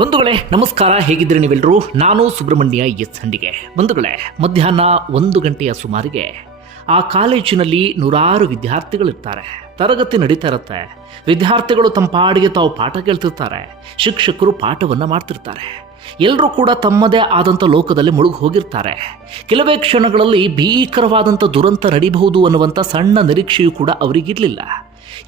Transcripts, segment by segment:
ಬಂಧುಗಳೇ, ನಮಸ್ಕಾರ. ಹೇಗಿದ್ದೀರಿ ನೀವೆಲ್ಲರೂ ನಾನು ಸುಬ್ರಹ್ಮಣ್ಯ ಎಸ್ ಹಂಡಿಗೆ. ಬಂಧುಗಳೇ, ಮಧ್ಯಾಹ್ನ ಒಂದು ಗಂಟೆಯ ಸುಮಾರಿಗೆ ಆ ಕಾಲೇಜಿನಲ್ಲಿ ನೂರಾರು ವಿದ್ಯಾರ್ಥಿಗಳಿರ್ತಾರೆ. ತರಗತಿ ನಡೀತಾ ಇರುತ್ತೆ. ವಿದ್ಯಾರ್ಥಿಗಳು ತಮ್ಮ ಪಾಡಿಗೆ ತಾವು ಪಾಠ ಕೇಳ್ತಿರ್ತಾರೆ. ಶಿಕ್ಷಕರು ಪಾಠವನ್ನು ಮಾಡ್ತಿರ್ತಾರೆ. ಎಲ್ಲರೂ ಕೂಡ ತಮ್ಮದೇ ಆದಂಥ ಲೋಕದಲ್ಲಿ ಮುಳುಗಿ ಹೋಗಿರ್ತಾರೆ. ಕೆಲವೇ ಕ್ಷಣಗಳಲ್ಲಿ ಭೀಕರವಾದಂಥ ದುರಂತ ನಡೀಬಹುದು ಅನ್ನುವಂಥ ಸಣ್ಣ ನಿರೀಕ್ಷೆಯೂ ಕೂಡ ಅವರಿಗಿರಲಿಲ್ಲ.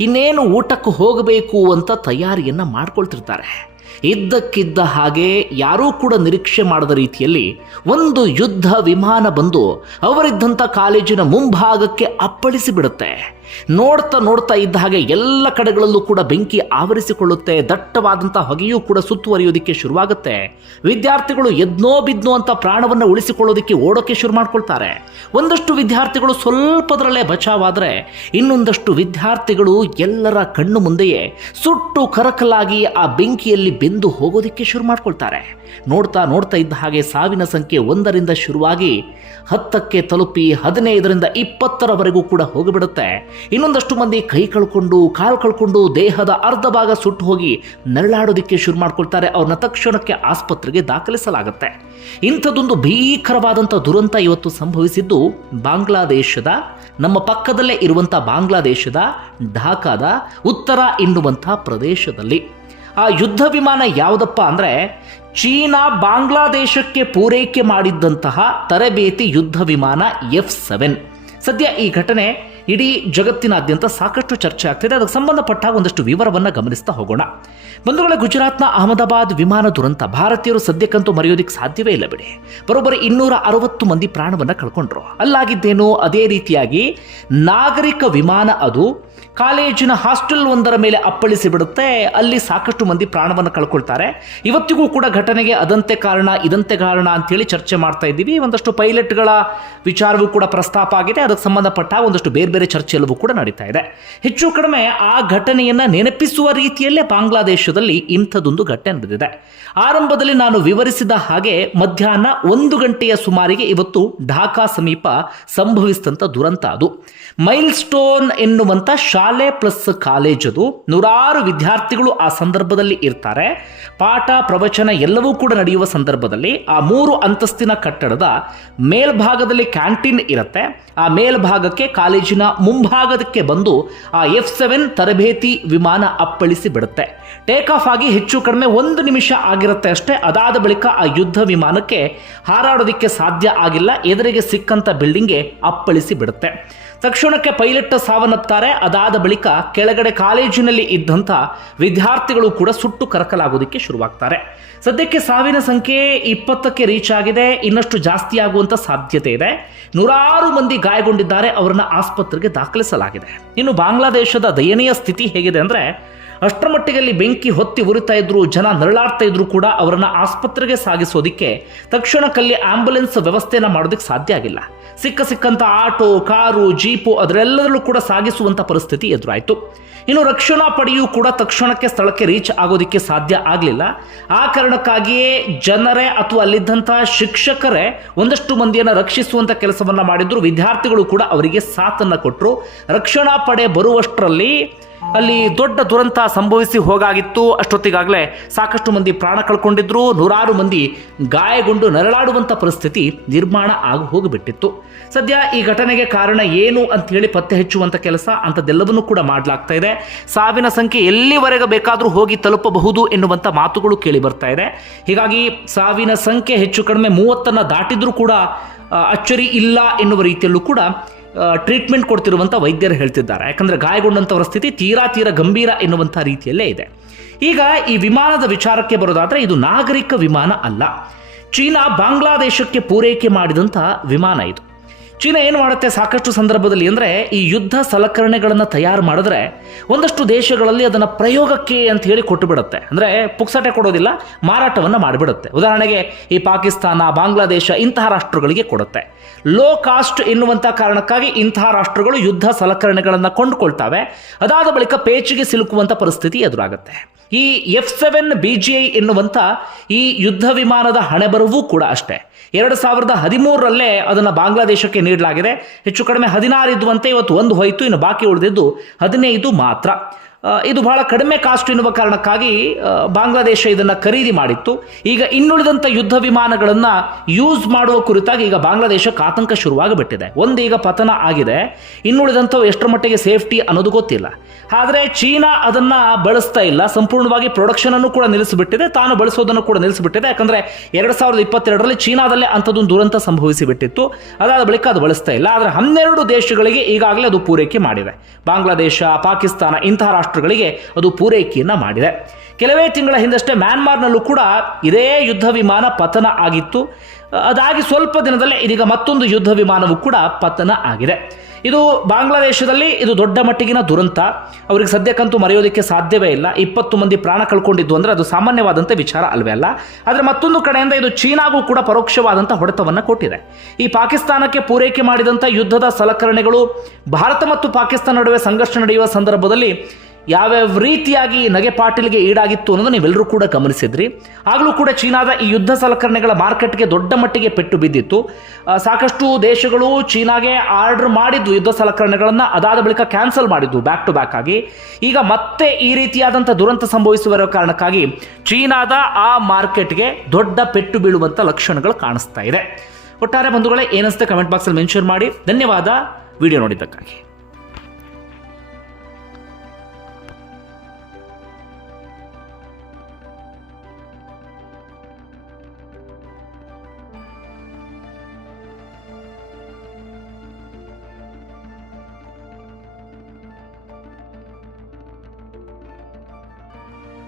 ಇನ್ನೇನು ಊಟಕ್ಕೆ ಹೋಗಬೇಕು ಅಂತ ತಯಾರಿಯನ್ನು ಮಾಡ್ಕೊಳ್ತಿರ್ತಾರೆ. ಇದ್ದಕ್ಕಿದ್ದ ಹಾಗೆ ಯಾರೂ ಕೂಡ ನಿರೀಕ್ಷೆ ಮಾಡದ ರೀತಿಯಲ್ಲಿ ಒಂದು ಯುದ್ಧ ವಿಮಾನ ಬಂದು ಅವರಿದ್ದಂಥ ಕಾಲೇಜಿನ ಮುಂಭಾಗಕ್ಕೆ ಅಪ್ಪಳಿಸಿ ಬಿಡುತ್ತೆ ನೋಡ್ತಾ ನೋಡ್ತಾ ಇದ್ದ ಹಾಗೆ ಎಲ್ಲ ಕಡೆಗಳಲ್ಲೂ ಕೂಡ ಬೆಂಕಿ ಆವರಿಸಿಕೊಳ್ಳುತ್ತೆ. ದಟ್ಟವಾದಂಥ ಹೊಗೆಯೂ ಕೂಡ ಸುತ್ತುವರಿಯೋದಕ್ಕೆ ಶುರುವಾಗುತ್ತೆ. ವಿದ್ಯಾರ್ಥಿಗಳು ಎದ್ನೋ ಬಿದ್ನೋ ಅಂತ ಪ್ರಾಣವನ್ನು ಉಳಿಸಿಕೊಳ್ಳೋದಕ್ಕೆ ಓಡೋಕೆ ಶುರು ಮಾಡ್ಕೊಳ್ತಾರೆ. ಒಂದಷ್ಟು ವಿದ್ಯಾರ್ಥಿಗಳು ಸ್ವಲ್ಪದರಲ್ಲೇ ಬಚಾವಾದರೆ ಇನ್ನೊಂದಷ್ಟು ವಿದ್ಯಾರ್ಥಿಗಳು ಎಲ್ಲರ ಕಣ್ಣು ಮುಂದೆಯೇ ಸುಟ್ಟು ಕರಕಲಾಗಿ ಆ ಬೆಂಕಿಯಲ್ಲಿ ಬೆಂದು ಹೋಗೋದಕ್ಕೆ ಶುರು ಮಾಡ್ಕೊಳ್ತಾರೆ. ನೋಡ್ತಾ ನೋಡ್ತಾ ಇದ್ದ ಹಾಗೆ ಸಾವಿನ ಸಂಖ್ಯೆ ಒಂದರಿಂದ ಶುರುವಾಗಿ ಹತ್ತಕ್ಕೆ ತಲುಪಿ ಹದಿನೈದರಿಂದ ಇಪ್ಪತ್ತರವರೆಗೂ ಕೂಡ ಹೋಗಿಬಿಡುತ್ತೆ. ಇನ್ನೊಂದಷ್ಟು ಮಂದಿ ಕೈ ಕಳ್ಕೊಂಡು, ಕಾಲು ಕಳ್ಕೊಂಡು, ದೇಹದ ಅರ್ಧ ಭಾಗ ಸುಟ್ಟು ಹೋಗಿ ನರಳಾಡೋದಕ್ಕೆ ಶುರು ಮಾಡ್ಕೊಳ್ತಾರೆ. ಅವ್ರನ್ನ ತಕ್ಷಣಕ್ಕೆ ಆಸ್ಪತ್ರೆಗೆ ದಾಖಲಿಸಲಾಗುತ್ತೆ. ಇಂಥದ್ದೊಂದು ಭೀಕರವಾದಂಥ ದುರಂತ ಇವತ್ತು ಸಂಭವಿಸಿದ್ದು ಬಾಂಗ್ಲಾದೇಶದ, ನಮ್ಮ ಪಕ್ಕದಲ್ಲೇ ಇರುವಂಥ ಬಾಂಗ್ಲಾದೇಶದ, ಢಾಕಾದ ಉತ್ತರ ಎನ್ನುವಂಥ ಪ್ರದೇಶದಲ್ಲಿ. ಆ ಯುದ್ಧ ವಿಮಾನ ಯಾವುದಪ್ಪ ಅಂದರೆ, ಚೀನಾ ಬಾಂಗ್ಲಾದೇಶಕ್ಕೆ ಪೂರೈಕೆ ಮಾಡಿದ್ದಂತಹ ತರಬೇತಿ ಯುದ್ಧ ವಿಮಾನ ಎಫ್ ಸೆವೆನ್. ಸದ್ಯ ಈ ಘಟನೆ ಇಡೀ ಜಗತ್ತಿನಾದ್ಯಂತ ಸಾಕಷ್ಟು ಚರ್ಚೆ ಆಗ್ತಿದೆ. ಅದಕ್ಕೆ ಸಂಬಂಧಪಟ್ಟ ಒಂದಷ್ಟು ವಿವರವನ್ನು ಗಮನಿಸ್ತಾ ಹೋಗೋಣ. ಬಂಧುಗಳ, ಗುಜರಾತ್ನ ಅಹಮದಾಬಾದ್ ವಿಮಾನ ದುರಂತ ಭಾರತೀಯರು ಸದ್ಯಕ್ಕಂತೂ ಮರೆಯೋದಕ್ಕೆ ಸಾಧ್ಯವೇ ಇಲ್ಲ ಬಿಡಿ. ಬರೋಬ್ಬರಿ ಇನ್ನೂರ ಅರವತ್ತು ಮಂದಿ ಪ್ರಾಣವನ್ನು ಕಳ್ಕೊಂಡ್ರು. ಅಲ್ಲಾಗಿದ್ದೇನು ಅದೇ ರೀತಿಯಾಗಿ ನಾಗರಿಕ ವಿಮಾನ ಅದು ಕಾಲೇಜಿನ ಹಾಸ್ಟೆಲ್ ಒಂದರ ಮೇಲೆ ಅಪ್ಪಳಿಸಿ ಬಿಡುತ್ತೆ. ಅಲ್ಲಿ ಸಾಕಷ್ಟು ಮಂದಿ ಪ್ರಾಣವನ್ನು ಕಳ್ಕೊಳ್ತಾರೆ. ಇವತ್ತಿಗೂ ಕೂಡ ಘಟನೆಗೆ ಅದಂತೆ ಕಾರಣ, ಇದಂತೆ ಕಾರಣ ಅಂತೇಳಿ ಚರ್ಚೆ ಮಾಡ್ತಾ ಇದ್ದೀವಿ. ಒಂದಷ್ಟು ಪೈಲಟ್ಗಳ ವಿಚಾರವೂ ಕೂಡ ಪ್ರಸ್ತಾಪ ಆಗಿದೆ. ಅದಕ್ಕೆ ಸಂಬಂಧಪಟ್ಟ ಒಂದಷ್ಟು ಬೇರೆ ಬೇರೆ ಚರ್ಚೆ ಎಲ್ಲವೂ ಕೂಡ ನಡೀತಾ ಇದೆ. ಹೆಚ್ಚು ಕಡಿಮೆ ಆ ಘಟನೆಯನ್ನು ನೆನಪಿಸುವ ರೀತಿಯಲ್ಲೇ ಬಾಂಗ್ಲಾದೇಶದಲ್ಲಿ ಇಂಥದೊಂದು ಘಟನೆ ನಡೆದಿದೆ. ಆರಂಭದಲ್ಲಿ ನಾನು ವಿವರಿಸಿದ ಹಾಗೆ ಮಧ್ಯಾಹ್ನ ಒಂದು ಗಂಟೆಯ ಸುಮಾರಿಗೆ ಇವತ್ತು ಢಾಕಾ ಸಮೀಪ ಸಂಭವಿಸಿದಂಥ ದುರಂತ ಅದು. ಮೈಲ್ ಸ್ಟೋನ್ ಎನ್ನುವಂಥ ಶಾಲೆ ಪ್ಲಸ್ ಕಾಲೇಜದು ನೂರಾರು ವಿದ್ಯಾರ್ಥಿಗಳು ಆ ಸಂದರ್ಭದಲ್ಲಿ ಇರ್ತಾರೆ. ಪಾಠ, ಪ್ರವಚನ ಎಲ್ಲವೂ ಕೂಡ ನಡೆಯುವ ಸಂದರ್ಭದಲ್ಲಿ ಆ ಮೂರು ಅಂತಸ್ತಿನ ಕಟ್ಟಡದ ಮೇಲ್ಭಾಗದಲ್ಲಿ ಕ್ಯಾಂಟೀನ್ ಇರುತ್ತೆ. ಆ ಮೇಲ್ಭಾಗಕ್ಕೆ ಕಾಲೇಜಿನ ಮುಂಭಾಗದಕ್ಕೆ ಬಂದು ಆ ಎಫ್ ಸೆವೆನ್ ತರಬೇತಿ ವಿಮಾನ ಅಪ್ಪಳಿಸಿ ಬಿಡುತ್ತೆ. ಟೇಕ್ ಆಫ್ ಆಗಿ ಹೆಚ್ಚು ಕಡಿಮೆ ಒಂದು ನಿಮಿಷ ಆಗಿರುತ್ತೆ ಅಷ್ಟೇ. ಅದಾದ ಬಳಿಕ ಆ ಯುದ್ಧ ವಿಮಾನಕ್ಕೆ ಹಾರಾಡೋದಕ್ಕೆ ಸಾಧ್ಯ ಆಗಿಲ್ಲ. ಎದುರಿಗೆ ಸಿಕ್ಕಂಥ ಬಿಲ್ಡಿಂಗ್ಗೆ ಅಪ್ಪಳಿಸಿ ಬಿಡುತ್ತೆ. ತಕ್ಷಣಕ್ಕೆ ಪೈಲಟ್ ಸಾವನ್ನತ್ತಾರೆ ಅದಾದ ಬಳಿಕ ಕೆಳಗಡೆ ಕಾಲೇಜಿನಲ್ಲಿ ಇದ್ದಂಥ ವಿದ್ಯಾರ್ಥಿಗಳು ಕೂಡ ಸುಟ್ಟು ಕರಕಲಾಗೋದಕ್ಕೆ ಶುರುವಾಗ್ತಾರೆ. ಸದ್ಯಕ್ಕೆ ಸಾವಿನ ಸಂಖ್ಯೆ ಇಪ್ಪತ್ತಕ್ಕೆ ರೀಚ್ ಆಗಿದೆ. ಇನ್ನಷ್ಟು ಜಾಸ್ತಿ ಆಗುವಂಥ ಸಾಧ್ಯತೆ ಇದೆ. ನೂರಾರು ಮಂದಿ ಗಾಯಗೊಂಡಿದ್ದಾರೆ. ಅವರನ್ನು ಆಸ್ಪತ್ರೆಗೆ ದಾಖಲಿಸಲಾಗಿದೆ. ಇನ್ನು ಬಾಂಗ್ಲಾದೇಶದ ದಯನೀಯ ಸ್ಥಿತಿ ಹೇಗಿದೆ ಅಂದರೆ ಅಷ್ಟರ ಮಟ್ಟಿಗೆ ಬೆಂಕಿ ಹೊತ್ತಿ ಉರಿತಾ ಇದ್ರು, ಜನ ನರಳಾಡ್ತಾ ಇದ್ರು ಕೂಡ ಅವರನ್ನ ಆಸ್ಪತ್ರೆಗೆ ಸಾಗಿಸೋದಿಕ್ಕೆ ತಕ್ಷಣಕ್ಕಲ್ಲಿ ಆಂಬುಲೆನ್ಸ್ ವ್ಯವಸ್ಥೆಯನ್ನು ಮಾಡೋದಕ್ಕೆ ಸಾಧ್ಯ ಆಗಿಲ್ಲ. ಸಿಕ್ಕ ಸಿಕ್ಕಂತ ಆಟೋ, ಕಾರು, ಜೀಪು ಅದರೆಲ್ಲದರಲ್ಲೂ ಕೂಡ ಸಾಗಿಸುವಂತ ಪರಿಸ್ಥಿತಿ ಎದುರಾಯಿತು. ಇನ್ನು ರಕ್ಷಣಾ ಪಡೆಯೂ ಕೂಡ ತಕ್ಷಣಕ್ಕೆ ಸ್ಥಳಕ್ಕೆ ರೀಚ್ ಆಗೋದಿಕ್ಕೆ ಸಾಧ್ಯ ಆಗಲಿಲ್ಲ. ಆ ಕಾರಣಕ್ಕಾಗಿಯೇ ಜನರೇ ಅಥವಾ ಅಲ್ಲಿದ್ದಂತಹ ಶಿಕ್ಷಕರೇ ಒಂದಷ್ಟು ಮಂದಿಯನ್ನು ರಕ್ಷಿಸುವಂತ ಕೆಲಸವನ್ನ ಮಾಡಿದ್ರು. ವಿದ್ಯಾರ್ಥಿಗಳು ಕೂಡ ಅವರಿಗೆ ಸಾಥನ್ನ ಕೊಟ್ಟರು ರಕ್ಷಣಾ ಪಡೆ ಬರುವಷ್ಟರಲ್ಲಿ ಅಲ್ಲಿ ದೊಡ್ಡ ದುರಂತ ಸಂಭವಿಸಿ ಹೋಗಾಗಿತ್ತು. ಅಷ್ಟೊತ್ತಿಗಾಗಲೇ ಸಾಕಷ್ಟು ಮಂದಿ ಪ್ರಾಣ ಕಳ್ಕೊಂಡಿದ್ರು. ನೂರಾರು ಮಂದಿ ಗಾಯಗೊಂಡು ನರಳಾಡುವಂಥ ಪರಿಸ್ಥಿತಿ ನಿರ್ಮಾಣ ಆಗಿ ಹೋಗಿಬಿಟ್ಟಿತ್ತು. ಸದ್ಯ ಈ ಘಟನೆಗೆ ಕಾರಣ ಏನು ಅಂತ ಹೇಳಿ ಪತ್ತೆ ಹಚ್ಚುವಂಥ ಕೆಲಸ ಅಂಥದ್ದೆಲ್ಲವನ್ನೂ ಕೂಡ ಮಾಡಲಾಗ್ತಾ ಇದೆ. ಸಾವಿನ ಸಂಖ್ಯೆ ಎಲ್ಲಿವರೆಗೆ ಬೇಕಾದರೂ ಹೋಗಿ ತಲುಪಬಹುದು ಎನ್ನುವಂಥ ಮಾತುಗಳು ಕೇಳಿ ಬರ್ತಾ ಇದೆ. ಹೀಗಾಗಿ ಸಾವಿನ ಸಂಖ್ಯೆ ಹೆಚ್ಚು ಕಡಿಮೆ ಮೂವತ್ತನ್ನು ದಾಟಿದ್ರೂ ಕೂಡ ಅಚ್ಚರಿ ಇಲ್ಲ ಎನ್ನುವ ರೀತಿಯಲ್ಲೂ ಕೂಡ ಟ್ರೀಟ್ಮೆಂಟ್ ಕೊಡ್ತಿರುವಂಥ ವೈದ್ಯರು ಹೇಳ್ತಿದ್ದಾರೆ. ಯಾಕಂದರೆ ಗಾಯಗೊಂಡಂಥವರ ಸ್ಥಿತಿ ತೀರಾ ತೀರಾ ಗಂಭೀರ ಎನ್ನುವಂಥ ರೀತಿಯಲ್ಲೇ ಇದೆ. ಈಗ ಈ ವಿಮಾನದ ವಿಚಾರಕ್ಕೆ ಬರೋದಾದರೆ ಇದು ನಾಗರಿಕ ವಿಮಾನ ಅಲ್ಲ. ಚೀನಾ ಬಾಂಗ್ಲಾದೇಶಕ್ಕೆ ಪೂರೈಕೆ ಮಾಡಿದಂಥ ವಿಮಾನ ಇದು. ಚೀನಾ ಏನು ಮಾಡುತ್ತೆ ಸಾಕಷ್ಟು ಸಂದರ್ಭದಲ್ಲಿ ಅಂದರೆ ಈ ಯುದ್ಧ ಸಲಕರಣೆಗಳನ್ನು ತಯಾರು ಮಾಡಿದ್ರೆ ಒಂದಷ್ಟು ದೇಶಗಳಲ್ಲಿ ಅದನ್ನು ಪ್ರಯೋಗಕ್ಕೆ ಅಂತ ಹೇಳಿ ಕೊಟ್ಟು ಬಿಡುತ್ತೆ ಅಂದರೆ ಪುಕ್ಸಟೆ ಕೊಡೋದಿಲ್ಲ, ಮಾರಾಟವನ್ನು ಮಾಡಿಬಿಡುತ್ತೆ. ಉದಾಹರಣೆಗೆ ಈ ಪಾಕಿಸ್ತಾನ, ಬಾಂಗ್ಲಾದೇಶ ಇಂತಹ ರಾಷ್ಟ್ರಗಳಿಗೆ ಕೊಡುತ್ತೆ. ಲೋ ಕಾಸ್ಟ್ ಎನ್ನುವಂಥ ಕಾರಣಕ್ಕಾಗಿ ಇಂತಹ ರಾಷ್ಟ್ರಗಳು ಯುದ್ಧ ಸಲಕರಣೆಗಳನ್ನು ಕೊಂಡುಕೊಳ್ತವೆ. ಅದಾದ ಬಳಿಕ ಪೇಚಿಗೆ ಸಿಲುಕುವಂಥ ಪರಿಸ್ಥಿತಿ ಎದುರಾಗುತ್ತೆ. ಈ F seven B G I ಎನ್ನುವಂಥ ಈ ಯುದ್ಧ ವಿಮಾನದ ಹಣೆಬರವೂ ಕೂಡ ಅಷ್ಟೇ. ಎರಡು ಸಾವಿರದ ಹದಿಮೂರರಲ್ಲೇ ಅದನ್ನು ಬಾಂಗ್ಲಾದೇಶಕ್ಕೆ ನೀಡಲಾಗಿದೆ. ಹೆಚ್ಚು ಕಡಿಮೆ ಹದಿನಾರು ಇದ್ದುವಂತೆ ಇವತ್ತು ಒಂದು ಹೋಯಿತು, ಇನ್ನು ಬಾಕಿ ಉಳಿದಿದ್ದು ಹದಿನೈದು ಮಾತ್ರ. ಇದು ಬಹಳ ಕಡಿಮೆ ಕಾಸ್ಟ್ ಎನ್ನುವ ಕಾರಣಕ್ಕಾಗಿ ಬಾಂಗ್ಲಾದೇಶ ಇದನ್ನು ಖರೀದಿ ಮಾಡಿತ್ತು. ಈಗ ಇನ್ನುಳಿದಂಥ ಯುದ್ಧ ವಿಮಾನಗಳನ್ನು ಯೂಸ್ ಮಾಡುವ ಕುರಿತಾಗಿ ಈಗ ಬಾಂಗ್ಲಾದೇಶಕ್ಕೆ ಆತಂಕ ಶುರುವಾಗಿಬಿಟ್ಟಿದೆ. ಒಂದು ಈಗ ಪತನ ಆಗಿದೆ. ಇನ್ನುಳಿದಂಥವು ಎಷ್ಟರ ಮಟ್ಟಿಗೆ ಸೇಫ್ಟಿ ಅನ್ನೋದು ಗೊತ್ತಿಲ್ಲ. ಆದರೆ ಚೀನಾ ಅದನ್ನು ಬಳಸ್ತಾ ಇಲ್ಲ. ಸಂಪೂರ್ಣವಾಗಿ ಪ್ರೊಡಕ್ಷನ್ ಅನ್ನು ಕೂಡ ನಿಲ್ಲಿಸಿಬಿಟ್ಟಿದೆ. ತಾನು ಬಳಸೋದನ್ನು ಕೂಡ ನಿಲ್ಲಿಸಿಬಿಟ್ಟಿದೆ. ಯಾಕಂದರೆ ಎರಡು ಸಾವಿರದ ಇಪ್ಪತ್ತೆರಡರಲ್ಲಿ ಚೀನಾದಲ್ಲೇ ಅಂಥದ್ದೊಂದು ದುರಂತ ಸಂಭವಿಸಿಬಿಟ್ಟಿತ್ತು. ಅದಾದ ಬಳಿಕ ಅದು ಬಳಸ್ತಾ ಇಲ್ಲ. ಆದರೆ ಹನ್ನೆರಡು ದೇಶಗಳಿಗೆ ಈಗಾಗಲೇ ಅದು ಪೂರೈಕೆ ಮಾಡಿದೆ ಬಾಂಗ್ಲಾದೇಶ, ಪಾಕಿಸ್ತಾನ ಇಂತಹ ರಾಷ್ಟ್ರಗಳಿಗೆ ಅದು ಪೂರೈಕೆಯನ್ನು ಮಾಡಿದೆ. ಕೆಲವೇ ತಿಂಗಳ ಹಿಂದಷ್ಟೇ ಮ್ಯಾನ್ಮಾರ್ನಲ್ಲೂ ಕೂಡ ಇದೇ ಯುದ್ಧ ವಿಮಾನ ಪತನ ಆಗಿತ್ತು. ಅದಾಗಿ ಸ್ವಲ್ಪ ದಿನದಲ್ಲೇ ಇದೀಗ ಮತ್ತೊಂದು ಯುದ್ಧ ವಿಮಾನವು ಕೂಡ ಪತನ ಆಗಿದೆ. ಇದು ಬಾಂಗ್ಲಾದೇಶದಲ್ಲಿ ಇದು ದೊಡ್ಡ ಮಟ್ಟಿಗಿನ ದುರಂತ. ಅವರಿಗೆ ಸದ್ಯಕ್ಕಂತೂ ಮರೆಯೋದಕ್ಕೆ ಸಾಧ್ಯವೇ ಇಲ್ಲ. ಇಪ್ಪತ್ತು ಮಂದಿ ಪ್ರಾಣ ಕಳ್ಕೊಂಡಿದ್ದು ಅಂದರೆ ಅದು ಸಾಮಾನ್ಯವಾದಂಥ ವಿಚಾರ ಅಲ್ವೇ ಅಲ್ಲ. ಆದರೆ ಮತ್ತೊಂದು ಕಡೆಯಿಂದ ಇದು ಚೀನಾಗೂ ಕೂಡ ಪರೋಕ್ಷವಾದಂಥ ಹೊಡೆತವನ್ನು ಕೊಟ್ಟಿದೆ. ಈ ಪಾಕಿಸ್ತಾನಕ್ಕೆ ಪೂರೈಕೆ ಮಾಡಿದಂಥ ಯುದ್ಧದ ಸಲಕರಣೆಗಳು ಭಾರತ ಮತ್ತು ಪಾಕಿಸ್ತಾನ ನಡುವೆ ಸಂಘರ್ಷ ನಡೆಯುವ ಸಂದರ್ಭದಲ್ಲಿ ಯಾವ್ಯಾವ ರೀತಿಯಾಗಿ ನಗೆ ಪಾಟೀಲ್ಗೆ ಈಡಾಗಿತ್ತು ಅನ್ನೋದು ನೀವೆಲ್ಲರೂ ಕೂಡ ಗಮನಿಸಿದ್ರಿ. ಆಗಲೂ ಕೂಡ ಚೀನಾದ ಈ ಯುದ್ಧ ಸಲಕರಣೆಗಳ ಮಾರ್ಕೆಟ್ಗೆ ದೊಡ್ಡ ಮಟ್ಟಿಗೆ ಪೆಟ್ಟು ಬಿದ್ದಿತ್ತು. ಸಾಕಷ್ಟು ದೇಶಗಳು ಚೀನಾಗೆ ಆರ್ಡರ್ ಮಾಡಿದ್ದು ಯುದ್ಧ ಸಲಕರಣೆಗಳನ್ನು, ಅದಾದ ಬಳಿಕ ಕ್ಯಾನ್ಸಲ್ ಮಾಡಿದ್ದು ಬ್ಯಾಕ್ ಟು ಬ್ಯಾಕ್ ಆಗಿ. ಈಗ ಮತ್ತೆ ಈ ರೀತಿಯಾದಂಥ ದುರಂತ ಸಂಭವಿಸುವ ಕಾರಣಕ್ಕಾಗಿ ಚೀನಾದ ಆ ಮಾರ್ಕೆಟ್ಗೆ ದೊಡ್ಡ ಪೆಟ್ಟು ಬೀಳುವಂಥ ಲಕ್ಷಣಗಳು ಕಾಣಿಸ್ತಾ ಇದೆ. ಒಟ್ಟಾರೆ ಬಂಧುಗಳೇ ಏನಿಸುತ್ತೆ ಕಮೆಂಟ್ ಬಾಕ್ಸಲ್ಲಿ ಮೆನ್ಷನ್ ಮಾಡಿ. ಧನ್ಯವಾದ. ವಿಡಿಯೋ ನೋಡಿದ್ದಕ್ಕಾಗಿ.